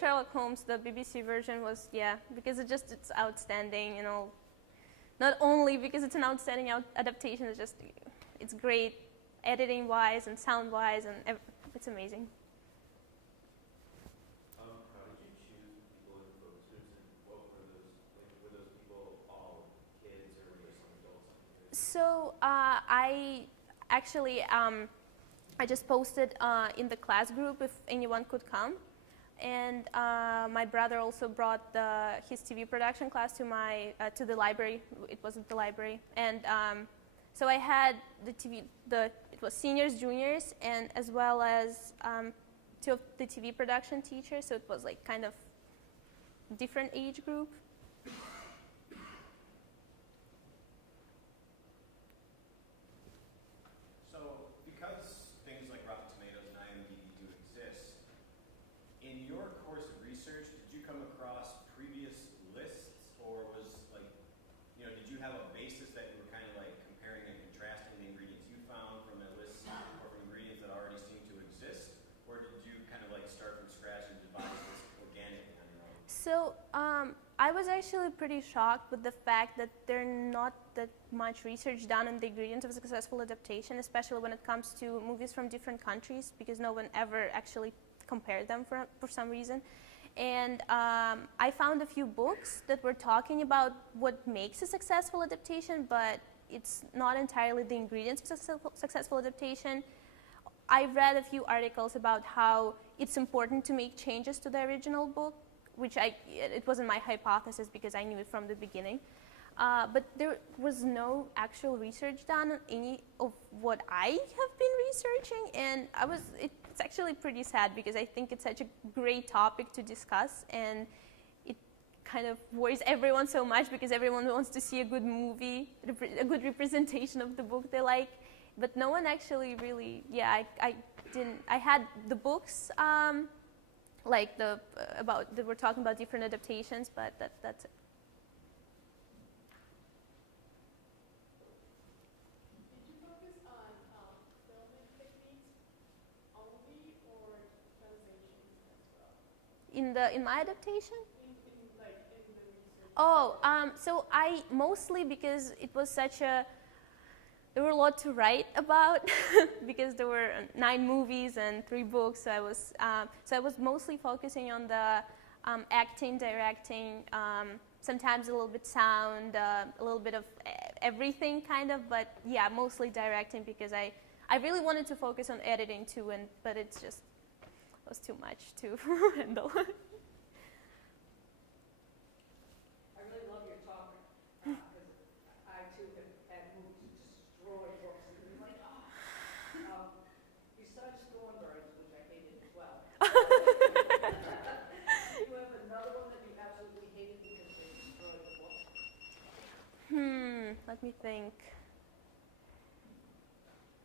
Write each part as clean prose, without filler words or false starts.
Sherlock Holmes, the BBC version was, yeah, because it's outstanding, you know. Not only because it's an outstanding adaptation, it's great editing-wise and sound-wise, and it's amazing. How did you choose people in focus groups, and what were those people all kids, or were there some adults? So I actually, I just posted in the class group if anyone could come. And my brother also brought his TV production class to the library. It wasn't the library. And so I had it was seniors, juniors, and as well as 2 of the TV production teachers. So it was like kind of different age group. So I was actually pretty shocked with the fact that there are not that much research done on the ingredients of a successful adaptation, especially when it comes to movies from different countries, because no one ever actually compared them for some reason. And I found a few books that were talking about what makes a successful adaptation, but it's not entirely the ingredients of successful adaptation. I read a few articles about how it's important to make changes to the original book, which it wasn't my hypothesis because I knew it from the beginning. But there was no actual research done on any of what I have been researching, and it's actually pretty sad because I think it's such a great topic to discuss, and it kind of worries everyone so much because everyone wants to see a good movie, a good representation of the book they like, but no one actually really, yeah, I had the books, like they were talking about different adaptations, but that's it. Did you focus on filming techniques only, or translations as well? In my adaptation? In the research. Oh, so I mostly, because it was there were a lot to write about because there were 9 movies and 3 books. So I was mostly focusing on the acting, directing, sometimes a little bit sound, a little bit of everything kind of, but yeah, mostly directing because I really wanted to focus on editing too, but it was too much to handle. Let me think.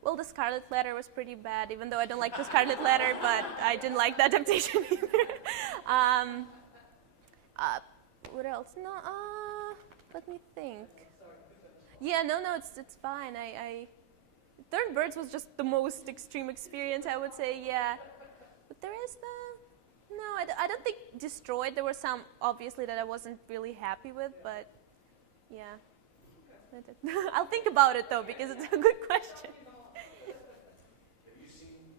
Well, the Scarlet Letter was pretty bad, even though I don't like the Scarlet Letter, but I didn't like the adaptation either. What else? No, let me think. Yeah, no, it's fine. Third Birds was just the most extreme experience, I would say, yeah. But there is I don't think Destroyed. There were some, obviously, that I wasn't really happy with, but yeah. I'll think about it, though, because it's a good question. Have you seen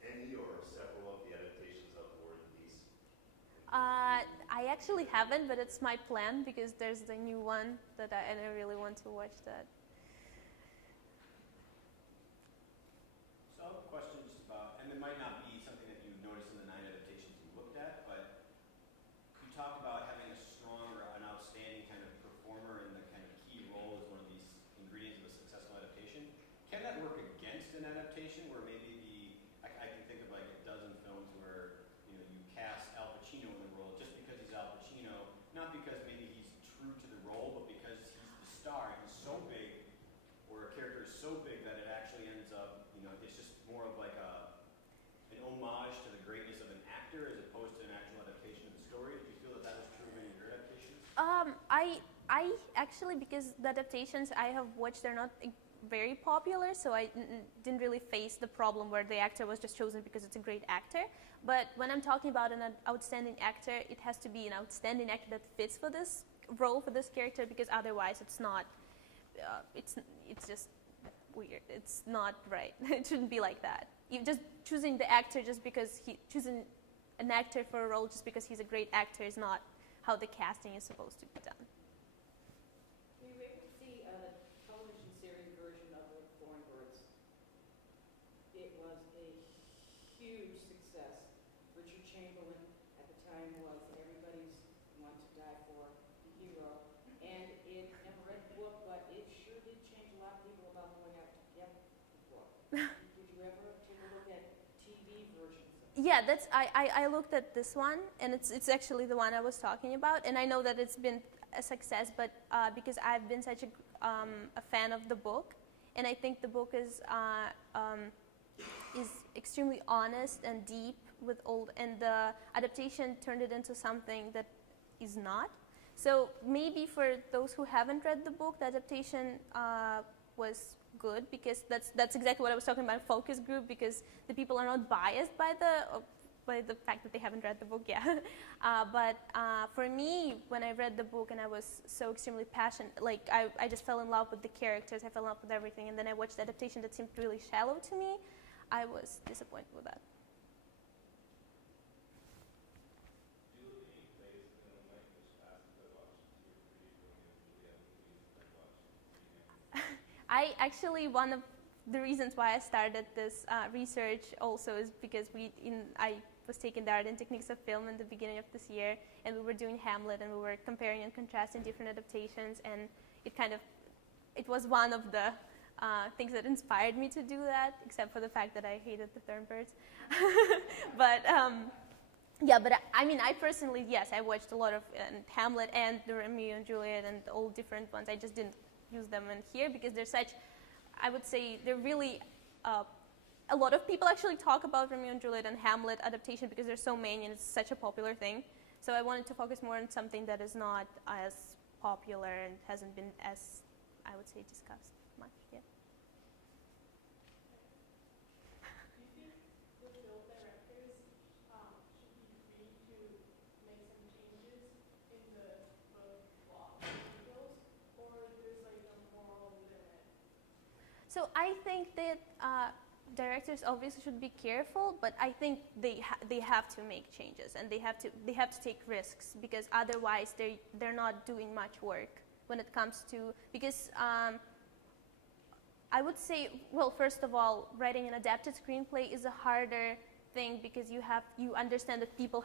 any or several of the adaptations of War and Peace? I actually haven't, but it's my plan, because there's the new one that I really want to watch that. So I have a question just about, and it might not be something that you noticed in the 9 adaptations you looked at, but you talked about having a strong or an outstanding kind of performer in the kind of key role as one of these ingredients of a successful adaptation. Can that work against an adaptation where maybe I can think of like a dozen films where you cast Al Pacino in the role just because he's Al Pacino, not because maybe he's true to the role, but because he's the star and he's so big, or a character is so big that it actually ends up, it's just more of like an homage to the greatness of an actor as opposed to an actual adaptation of the story. Do you feel that was true of any of your adaptations? I actually, because the adaptations I have watched, they're not very popular, so I didn't really face the problem where the actor was just chosen because it's a great actor. But when I'm talking about an outstanding actor, it has to be an outstanding actor that fits for this role, for this character, because otherwise it's not, it's just weird. It's not right. It shouldn't be like that. You just choosing the actor just because choosing an actor for a role just because he's a great actor is not how the casting is supposed to be done. Were you able to see a television series version of The Thornbirds? It was a huge success. Richard Chamberlain at the time was everybody's want to die for the hero. And it never read the book, but it sure did change a lot of people about going out to get the book. Did you ever take a look at TV versions of it? Yeah, I looked at this one, and it's actually the one I was talking about, and I know that it's been a success, but because I've been such a fan of the book, and I think the book is extremely honest and deep with old, and the adaptation turned it into something that is not. So maybe for those who haven't read the book, the adaptation was good, because that's exactly what I was talking about, focus group, because the people are not biased by the fact that they haven't read the book yet. But for me, when I read the book and I was so extremely passionate, like I just fell in love with the characters, I fell in love with everything, and then I watched the adaptation that seemed really shallow to me, I was disappointed with that. I actually, one of the reasons why I started this research also is because I was taking the art and techniques of film in the beginning of this year, and we were doing Hamlet, and we were comparing and contrasting different adaptations, and it was one of the things that inspired me to do that, except for the fact that I hated the Thornbirds. But yeah, but I mean, I personally, yes, I watched a lot of Hamlet and the Romeo and Juliet and all different ones. I just didn't use them in here because they're such, I would say, they're really, a lot of people actually talk about Romeo and Juliet and Hamlet adaptation because there's so many and it's such a popular thing. So I wanted to focus more on something that is not as popular and hasn't been as, I would say, discussed much yet. Do you think the film directors should be free to make some changes in the plot details, or there's like a moral limit? So I think that directors obviously should be careful, but I think they have to make changes, and they have to take risks, because otherwise they're not doing much work when it comes to, because I would say, well, first of all, writing an adapted screenplay is a harder thing because you understand that people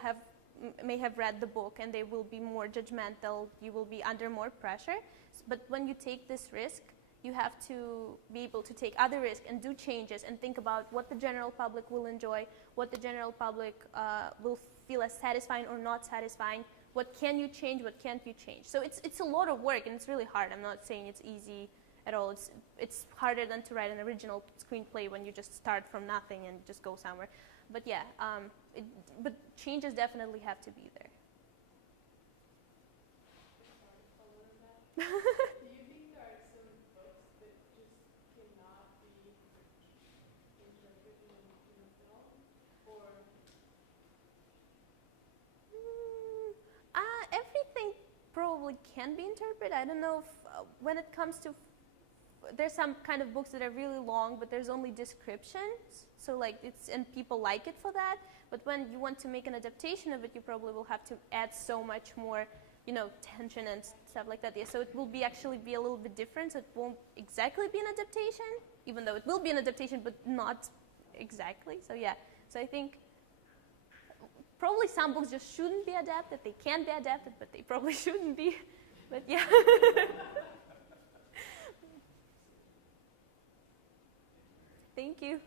may have read the book and they will be more judgmental, you will be under more pressure. But when you take this risk, you have to be able to take other risks and do changes and think about what the general public will enjoy, what the general public will feel as satisfying or not satisfying, what can you change, what can't you change. So it's a lot of work, and it's really hard. I'm not saying it's easy at all. It's harder than to write an original screenplay when you just start from nothing and just go somewhere. But yeah, but changes definitely have to be there. Do you think there are some books that just cannot be interpreted in film, or? Everything probably can be interpreted. I don't know if when it comes to, there's some kind of books that are really long, but there's only descriptions. So like and people like it for that. But when you want to make an adaptation of it, you probably will have to add so much more, tension and stuff like that. Yeah, so it will actually be a little bit different. So it won't exactly be an adaptation, even though it will be an adaptation, but not exactly. So yeah, so I think probably some books just shouldn't be adapted. They can be adapted, but they probably shouldn't be. But yeah. Thank you.